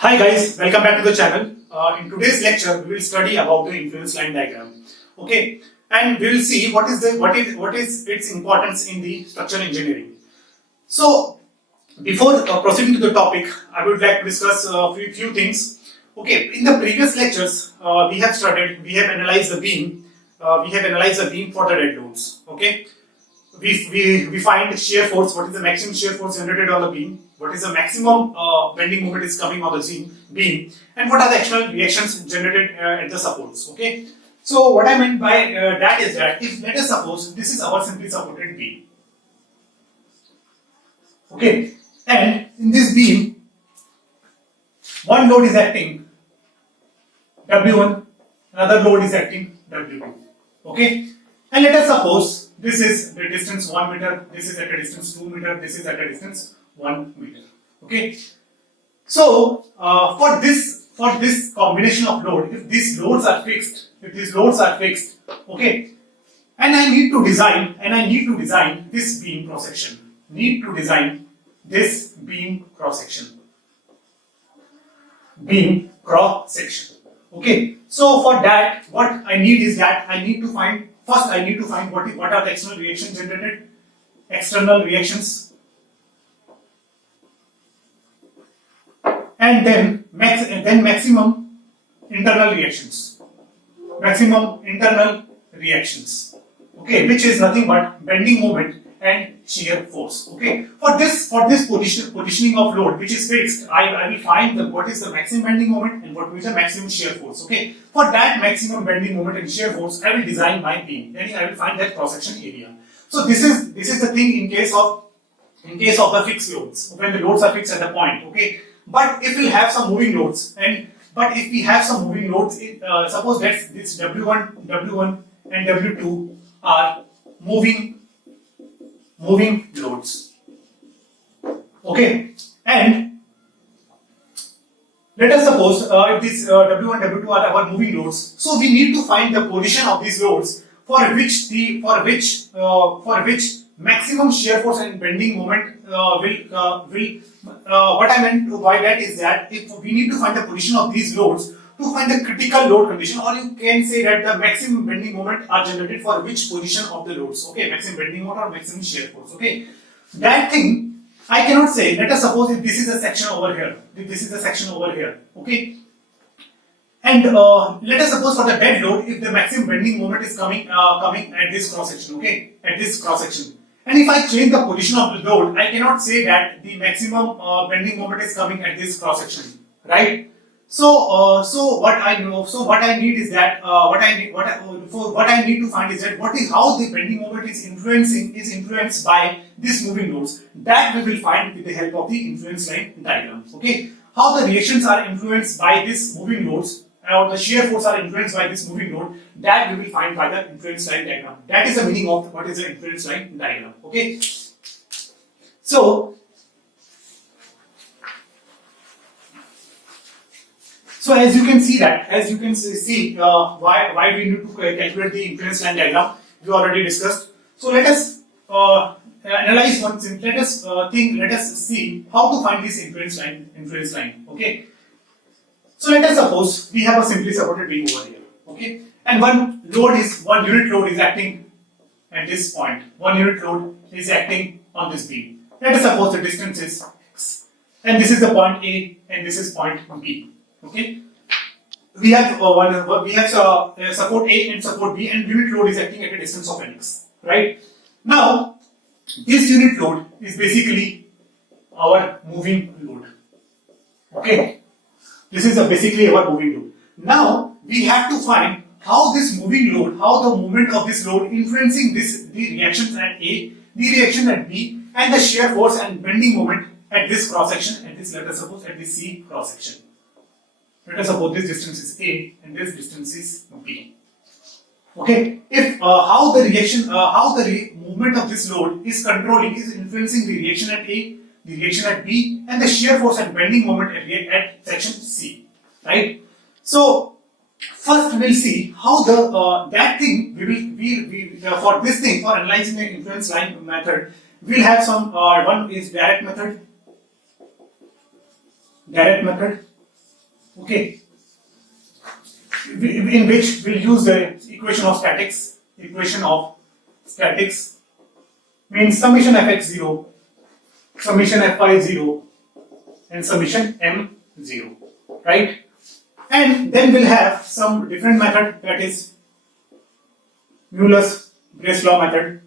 Hi guys, welcome back to the channel. In today's lecture, we will study about the influence line diagram. Okay, and we will see what is its importance in the structural engineering. So, before proceeding to the topic, I would like to discuss a few things. Okay, in the previous lectures, we have analyzed the beam. We have analyzed the beam for the dead loads. Okay, we find shear force. What is the maximum shear force generated on the beam? What is the maximum bending moment is coming on the beam, and what are the external reactions generated at the supports? Okay, so what I meant by that is that if let us suppose this is our simply supported beam, okay, and in this beam, one load is acting W1, another load is acting W2, okay, and let us suppose this is the distance 1 meter, this is at a distance 2 meter, this is at a distance 1 meter. Okay. So for this combination of load, if these loads are fixed, okay, and I need to design this beam cross section. Beam cross section. Okay. So for that, what I need is that I need to find what are the external reactions generated, and then maximum internal reactions, okay, which is nothing but bending moment and shear force. Okay, for this positioning of load which is fixed, I will find what is the maximum bending moment and what is the maximum shear force. Okay, for that maximum bending moment and shear force, I will design my beam, and I will find that cross section area. So this is the thing in case of the fixed loads, when the loads are fixed at the point. Okay, but if we have some moving loads, suppose that this W1 and W2 are moving loads. Okay, and let us suppose if this W1 W2 are our moving loads, so we need to find the position of these loads for which maximum shear force and bending moment will what I meant by that is that if we need to find the position of these loads to find the critical load condition, or you can say that the maximum bending moment are generated for which position of the loads. Okay, maximum bending moment or maximum shear force. Okay, that thing I cannot say. Let us suppose if this is a section over here, okay, and let us suppose for the dead load, if the maximum bending moment is coming at this cross section, okay, and if I change the position of the load, I cannot say that the maximum bending moment is coming at this cross section, right? So what I need to find is that how the bending moment is influenced by these moving loads. That we will find with the help of the influence line diagram. Okay, how the reactions are influenced by these moving loads, or the shear force are influenced by this moving load, that we will find by the influence line diagram. That is the meaning of what is the influence line diagram. Okay, so as you can see why we need to calculate the influence line diagram, we already discussed. So let us analyze one thing. Let us see how to find this influence line. Okay. So let us suppose we have a simply supported beam over here. Okay, and one unit load is acting at this point. One unit load is acting on this beam. Let us suppose the distance is x, and this is the point A, and this is point B. Okay, we have support A and support B, and unit load is acting at a distance of nx. Right now, this unit load is basically our moving load. Okay, this is basically our moving load. Now we have to find how this moving load, how the movement of this load influencing the reactions at A, the reaction at B, and the shear force and bending moment at this cross section, let us suppose at this C cross section. Let us suppose this distance is A and this distance is B. Okay, if how the movement of this load is influencing the reaction at A, the reaction at B, and the shear force and bending moment at section C, right? So first we'll see how for this thing, for analyzing the influence line method, we'll have some one is direct method, Okay, in which we'll use the equation of statics. Equation of statics means summation fx0, summation fy0, and summation m0, right? And then we'll have some different method, that is Euler's-Grace law method.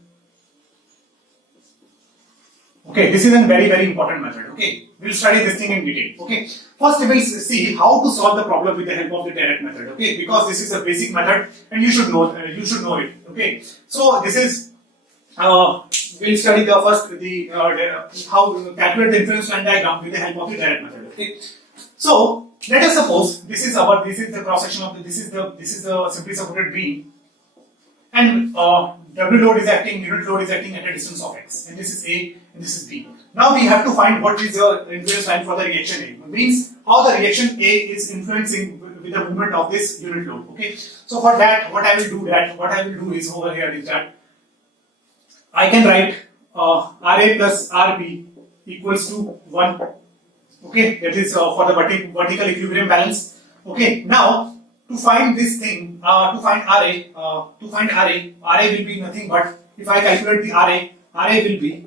Okay, this is a very, very important method. Okay, we'll study this thing in detail. Okay, first we will see how to solve the problem with the help of the direct method. Okay, because this is a basic method and you should know it. Okay, so this is we'll study the first how to calculate the inference line diagram with the help of the direct method. Okay, so let us suppose this is the cross section of this is the simply supported beam, and W load is acting, unit load is acting at a distance of x, and this is A and this is B. Now we have to find what is the influence line for the reaction A. It means how the reaction A is influencing with the movement of this unit load. Okay, so for that, what I will do is over here is that I can write RA plus RB equals to 1. Okay, that is for the vertical equilibrium balance. Okay, now to find this thing, to find RA will be nothing but, if I calculate the RA will be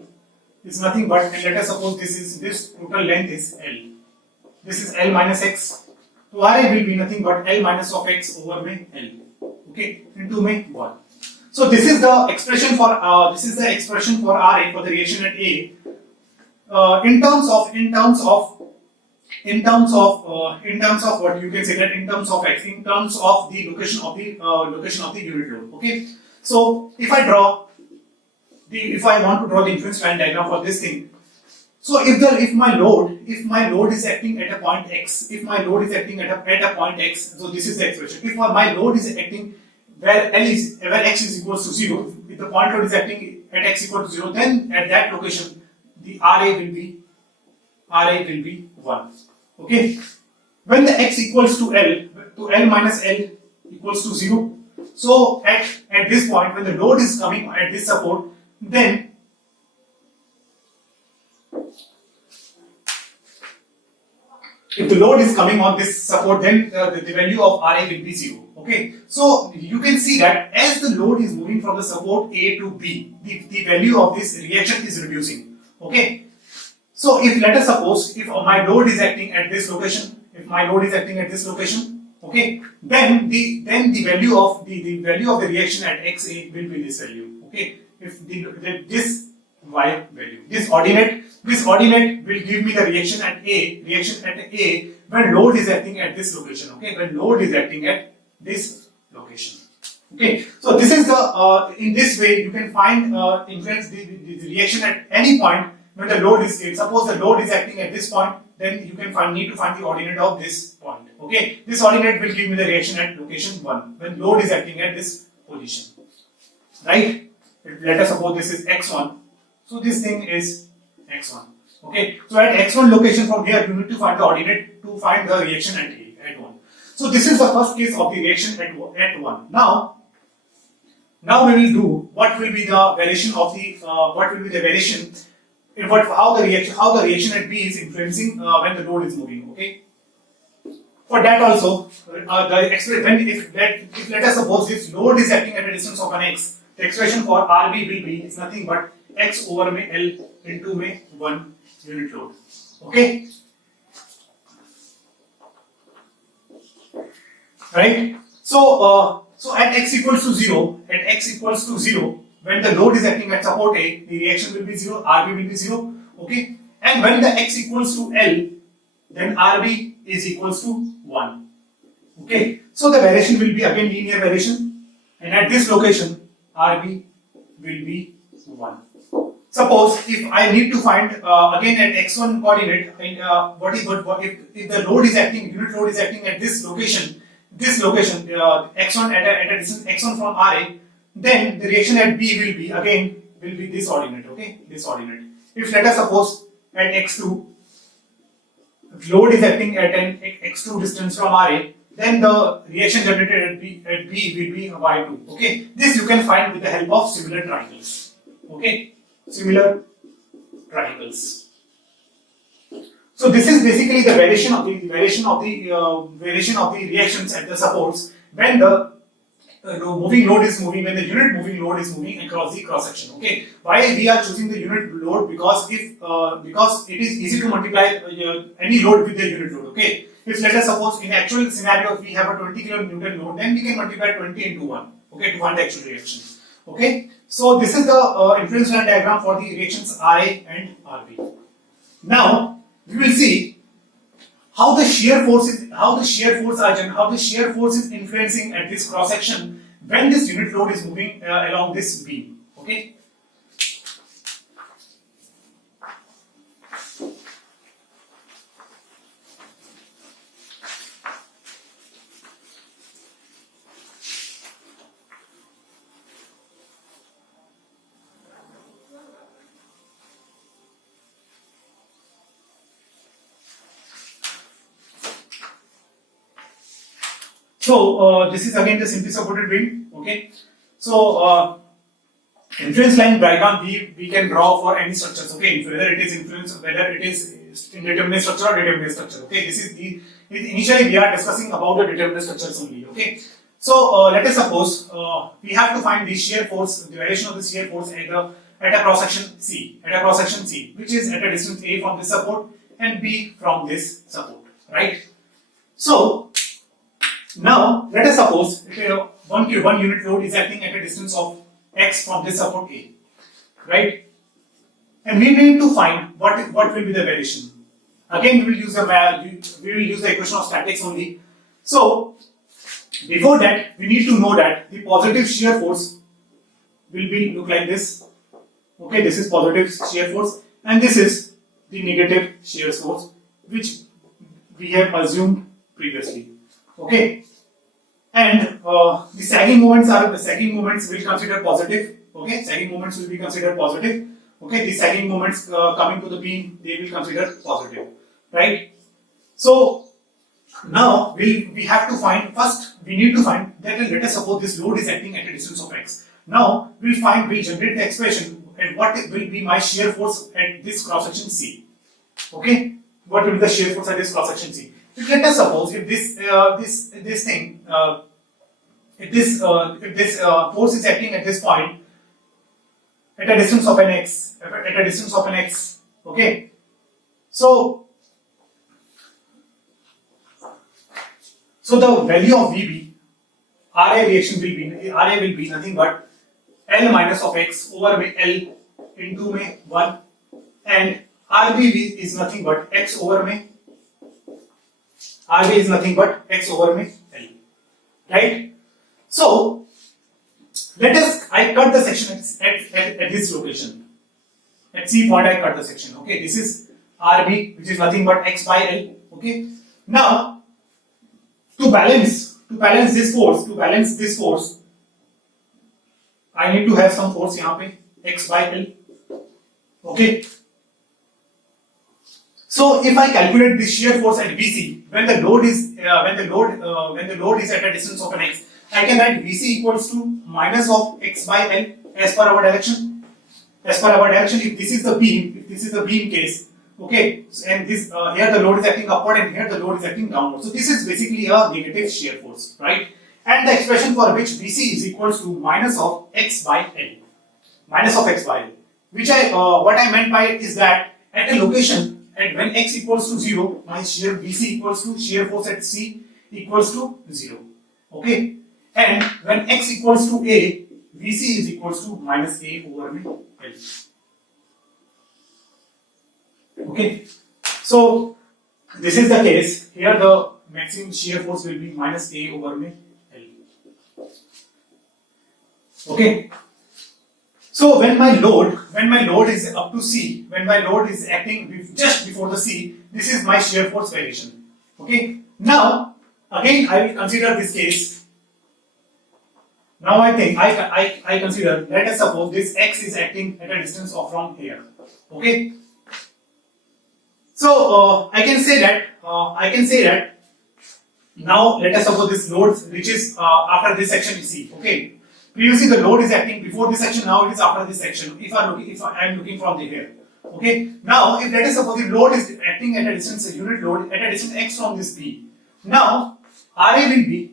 is nothing but, and let us suppose this total length is L. This is L minus x. So RA will be nothing but L minus of x over L. Okay, into 1. So this is the expression for RA for the reaction at A. In terms of what you can say that in terms of x, in terms of the location of the unit load. Okay, so if I want to draw the influence line diagram for this thing, so if my load is acting at a point x, at a point x, so this is the expression. If my load is acting where x is equals to 0, if the point load is acting at x equal to 0, then at that location the RA will be 1. Okay, when the x equals to L minus L equals to 0, so at this point when the load is coming at this support, then if the load is coming on this support, then the value of RA will be 0. Okay, so you can see that as the load is moving from the support A to B, the value of this reaction is reducing. Okay, so if let us suppose if my load is acting at this location, okay, then the value of the reaction at XA will be this value. Okay, if this Y value, this ordinate will give me the reaction at A when load is acting at this location. Okay, when load is acting at this location. Okay, so this is the in this way you can find influence the reaction at any point when the load is, suppose the load is acting at this point, then you can need to find the ordinate of this point. Okay, this ordinate will give me the reaction at location 1 when load is acting at this position, right? Let us suppose this is x1, so this thing is x1. Okay, so at x1 location, from here you need to find the ordinate to find the reaction at 1. So this is the first case of the reaction at 1. Now we will do what will be the variation of the how the reaction at B is influencing when the load is moving. Okay. For that also, if let us suppose this load is acting at a distance of an x, the expression for RB will be is nothing but x over L into 1 unit load. Okay. Right. So at x equals to 0, when the load is acting at support A, the reaction will be 0, RB will be 0. Okay, and when the x equals to L, then RB is equals to 1. Okay, so the variation will be again linear variation, and at this location RB will be 1. Suppose if I need to find again at x1 coordinate, if the load is acting, unit load is acting at this location, x1 at a distance x1 from RA, then the reaction at B will be this ordinate. Okay, this ordinate. If let us suppose at x2 load is acting at an x2 distance from RA, then the reaction generated at B will be y2. Okay, this you can find with the help of similar triangles. Okay, similar triangles. So this is basically the variation of the reactions at the supports when the moving load is moving, when the unit moving load is moving across the cross section. Okay, why we are choosing the unit load? Because it is easy to multiply any load with the unit load. Okay, if let us suppose in actual scenario if we have a 20 kilonewton load, then we can multiply 20 into 1. Okay, to find the actual reaction. Okay, so this is the influence line diagram for the reactions RA and RB. Now we will see how the shear force is influencing at this cross section when this unit load is moving along this beam. Okay. So this is again the simply supported beam. Okay. So influence line diagram we can draw for any structures. Okay, whether it is indeterminate structure or determinate structure. Okay, this is initially we are discussing about the determinate structures only. Okay. So let us suppose we have to find the shear force, the variation of the shear force at a cross section C, which is at a distance A from this support and B from this support, right? So now let us suppose one unit load is acting at a distance of x from this support A, right? And we need to find what will be the variation. Again, we will use the equation of statics only. So before that, we need to know that the positive shear force will be look like this. Okay, this is positive shear force, and this is the negative shear force, which we have assumed previously. Okay, and the sagging moments will consider positive. Okay, sagging moments will be considered positive. Okay, the sagging moments coming to the beam, they will consider positive, right? So now we have to find, first we need to find that let us suppose this load is acting at a distance of x. Now we'll generate the expression and what will be my shear force at this cross section C. Okay, what will be the shear force at this cross section C? Let us suppose if this force is acting at this point at a distance of an x, okay. So the value of VB, RA reaction will be nothing but L minus of x over L into 1, and RB is nothing but x over L, right? So I cut the section at this location. At C point I cut the section. Okay, this is RB, which is nothing but x by L. Okay. Now to balance this force, I need to have some force here pe, x by L. Okay. So if I calculate the shear force at VC when the load is at a distance of an x, I can write VC equals to minus of x by L as per our direction. If this is the beam case, okay, and this here the load is acting upward and here the load is acting downward. So this is basically a negative shear force, right? And the expression for which VC is equals to minus of x by L, which what I meant by it is that at a location and when x equals to 0, my shear VC equals to shear force at C equals to 0. Okay, and when x equals to A, VC is equals to minus A over L. Okay, so this is the case. Here the maximum shear force will be minus A over L. Okay. So when my load is up to C, when my load is acting just before the C, this is my shear force variation. Okay. Now again I will consider this case. Now I think I consider, let us suppose this x is acting at a distance of from here. Okay. So I can say that now let us suppose this load reaches after this section C. Okay. Previously the load is acting before this section, now it is after this section. If I am looking from the here, Okay. Now, if let us suppose the load is acting at a distance, a unit load at a distance x from this B. Now, RA will be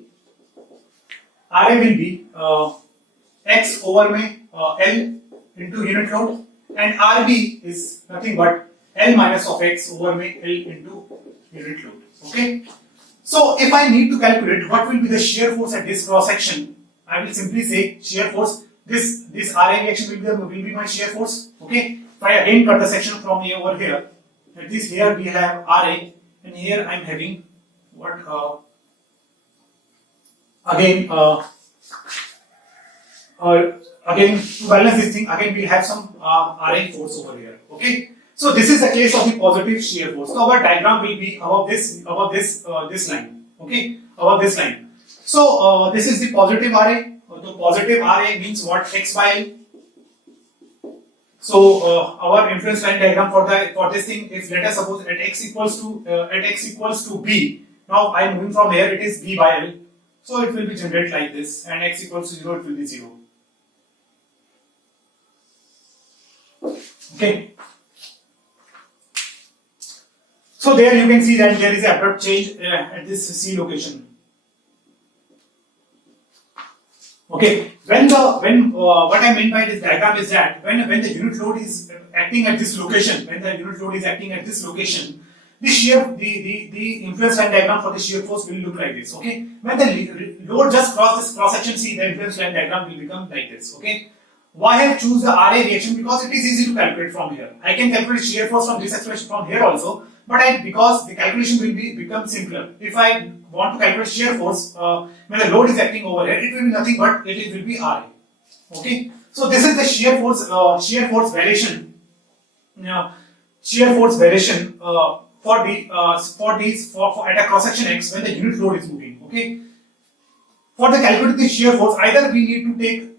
x over में L into unit load, and RB is nothing but L minus of x over में L into unit load. Okay. So, if I need to calculate what will be the shear force at this cross section, I will simply say shear force. This RA reaction will be my shear force. Okay. If I again cut the section from here over here, at this here we have RA, and here I am having what again to balance this thing, again we have some RA force over here. Okay. So this is the case of the positive shear force. So our diagram will be above this line. Okay, above this line. So this is the positive RA. The positive RA means what? X by L. So our influence line diagram for this thing, if let us suppose at x equals to B. Now I am moving from here. It is B by L. So it will be generated like this, and x equals to 0. It will be 0. Okay. So there you can see that there is an abrupt change at this C location. Okay, what I meant by this diagram is that when the unit load is acting at this location, the influence line diagram for the shear force will look like this. Okay, when the load just cross this cross section C, the influence line diagram will become like this. Okay, why I have choose the RA reaction? Because it is easy to calculate from here. I can calculate shear force from this expression from here also, but because the calculation will become simpler. If I want to calculate shear force when the load is acting over here, it will be nothing but it will be RA. Okay, so this is the shear force variation. Shear force variation for at a cross section X when the unit load is moving. Okay, for the calculating the shear force, either we need to take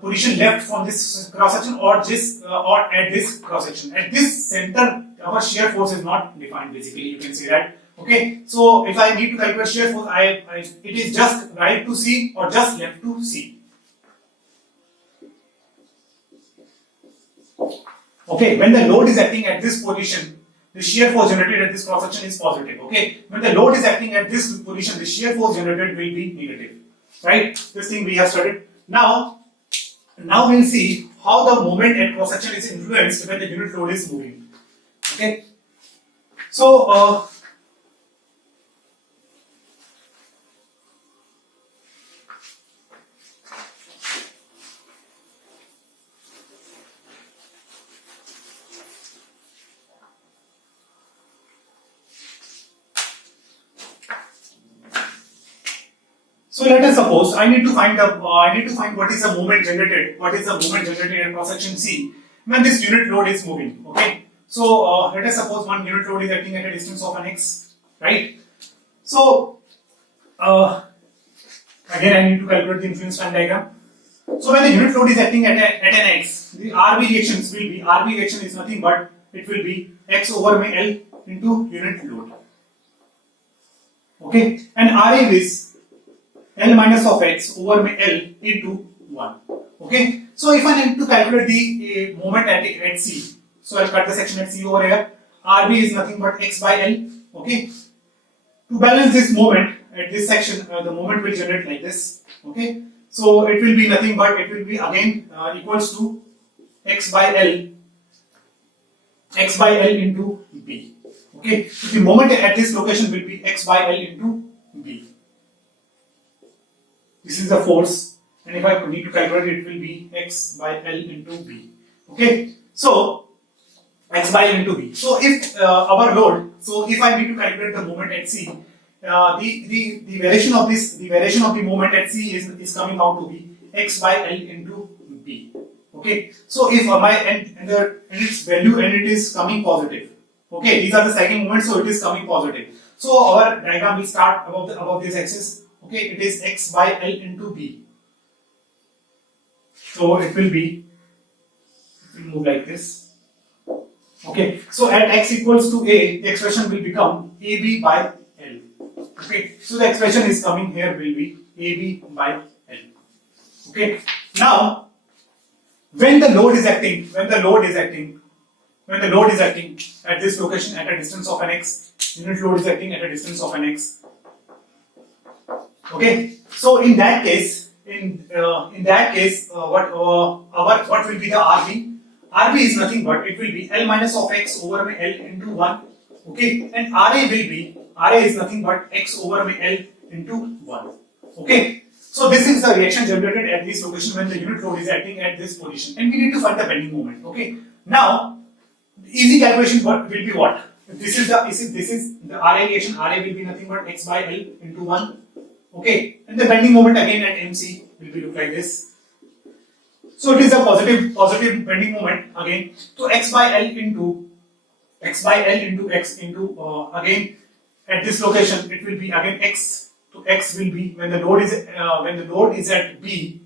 position left from this cross section or at this cross section. At this center, our shear force is not defined. Basically, you can say that. Okay, so if I need to calculate shear force, it is just right to C or just left to C. Okay, when the load is acting at this position, the shear force generated at this cross section is positive. Okay, when the load is acting at this position, the shear force generated will be negative. Right? This thing we have studied. Now we'll see how the moment at cross section is influenced when the unit load is moving. Okay, so let us suppose I need to find what is the moment generated. What is the moment generated at cross section C when this unit load is moving? Okay. So let us suppose one unit load is acting at a distance of an x, right? So again I need to calculate the influence line diagram. So when the unit load is acting at an x, the RB reactions will be, RB reaction is nothing but it will be x over L into unit load. Okay, and RA is L minus of x over L into 1. Okay, so if I need to calculate the moment at C, so I'll cut the section at C over here. RB is nothing but x by L. Okay, to balance this moment at this section, the moment will generate like this. Okay, so it will be nothing but it will be again equals to x by L into B. Okay, so the moment at this location will be x by L into B. This is the force, and if I need to calculate it will be x by L into B. Okay, so x by L into B. So if our load, so if I need to calculate the moment at C, the variation of the moment at C is coming out to be x by L into B. Okay, so if and its value and it is coming positive. Okay, these are the cycling moments, so it is coming positive. So our diagram will start above this axis. Okay, it is x by L into B. So it will move like this. Okay, so at x equals to A, the expression will become AB by L. Okay, so the expression is coming here will be AB by L. Okay, now when the load is acting, when the load is acting at this location at a distance of an x, unit load is acting at a distance of an x. Okay, so in that case, what will be the RB? RB is nothing but it will be L minus of x over L into 1. Okay, and RA is nothing but x over L into 1. Okay, so this is the reaction generated at this location when the unit load is acting at this position, and we need to find the bending moment. Okay, now easy calculation will be what? If this is the RA reaction, RA will be nothing but x by L into 1. Okay, and the bending moment again at MC will be look like this. So it is a positive bending moment again. So x by L into x again at this location it will be again x. So x will be when the load is at B,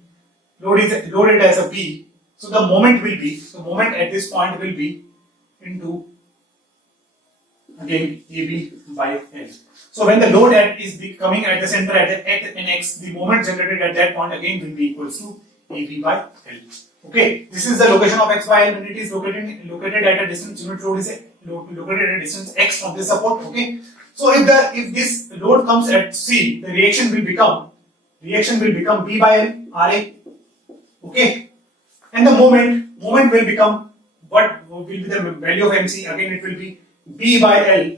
loaded as a B. So the moment at this point will be into again AB by L. So when the load is coming at the center at an x, the moment generated at that point again will be equals to AB by L. Okay, this is the location of x by L when it is located at a distance. Unit load is located at a distance x from this support. Okay, so if this load comes at C, the reaction will become B by L RA. Okay, and the moment will become what will be the value of MC? Again, it will be B by L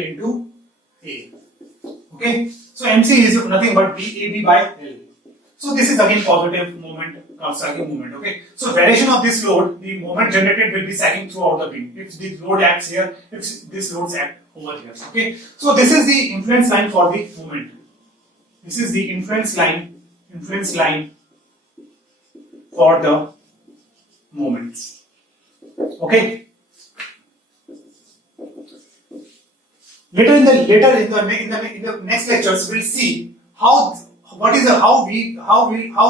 into A. Okay, so MC is nothing but AB by L. So this is again positive moment, sagging moment. Okay, so variation of this load, the moment generated will be sagging throughout the beam. If the load acts here, if this load acts over here. Okay, so this is the influence line for the moment. This is the influence line for the moments. Okay. Later in the next lectures, we'll see how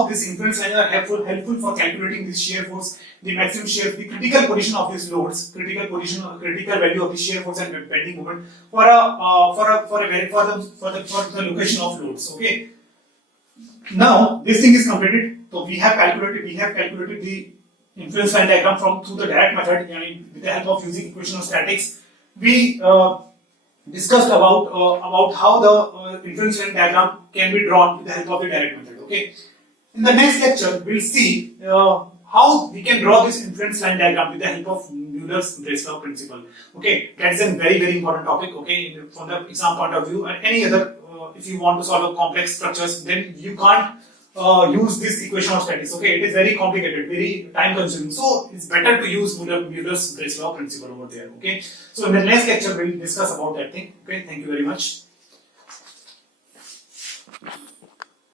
this influence lines are helpful for calculating this shear force, the maximum shear, the critical position of these loads, critical value of the shear force and bending moment for the location of loads. Okay. Now this thing is completed. So we have calculated the influence line diagram through the direct method. I mean, with the help of using equation of statics, we discussed about how the influence line diagram can be drawn with the help of the direct method. Okay. In the next lecture, we'll see how we can draw this influence line diagram with the help of Mueller's-Breslau principle. Okay, that is a very important topic. Okay, from the exam point of view, and any other, if you want to solve complex structures, then you can't use this equation of statics. Okay, it is very complicated, very time consuming. So it's better to use Mueller's-Breslau principle over there. Okay, so in the next lecture we'll discuss about that thing. Okay, thank you very much.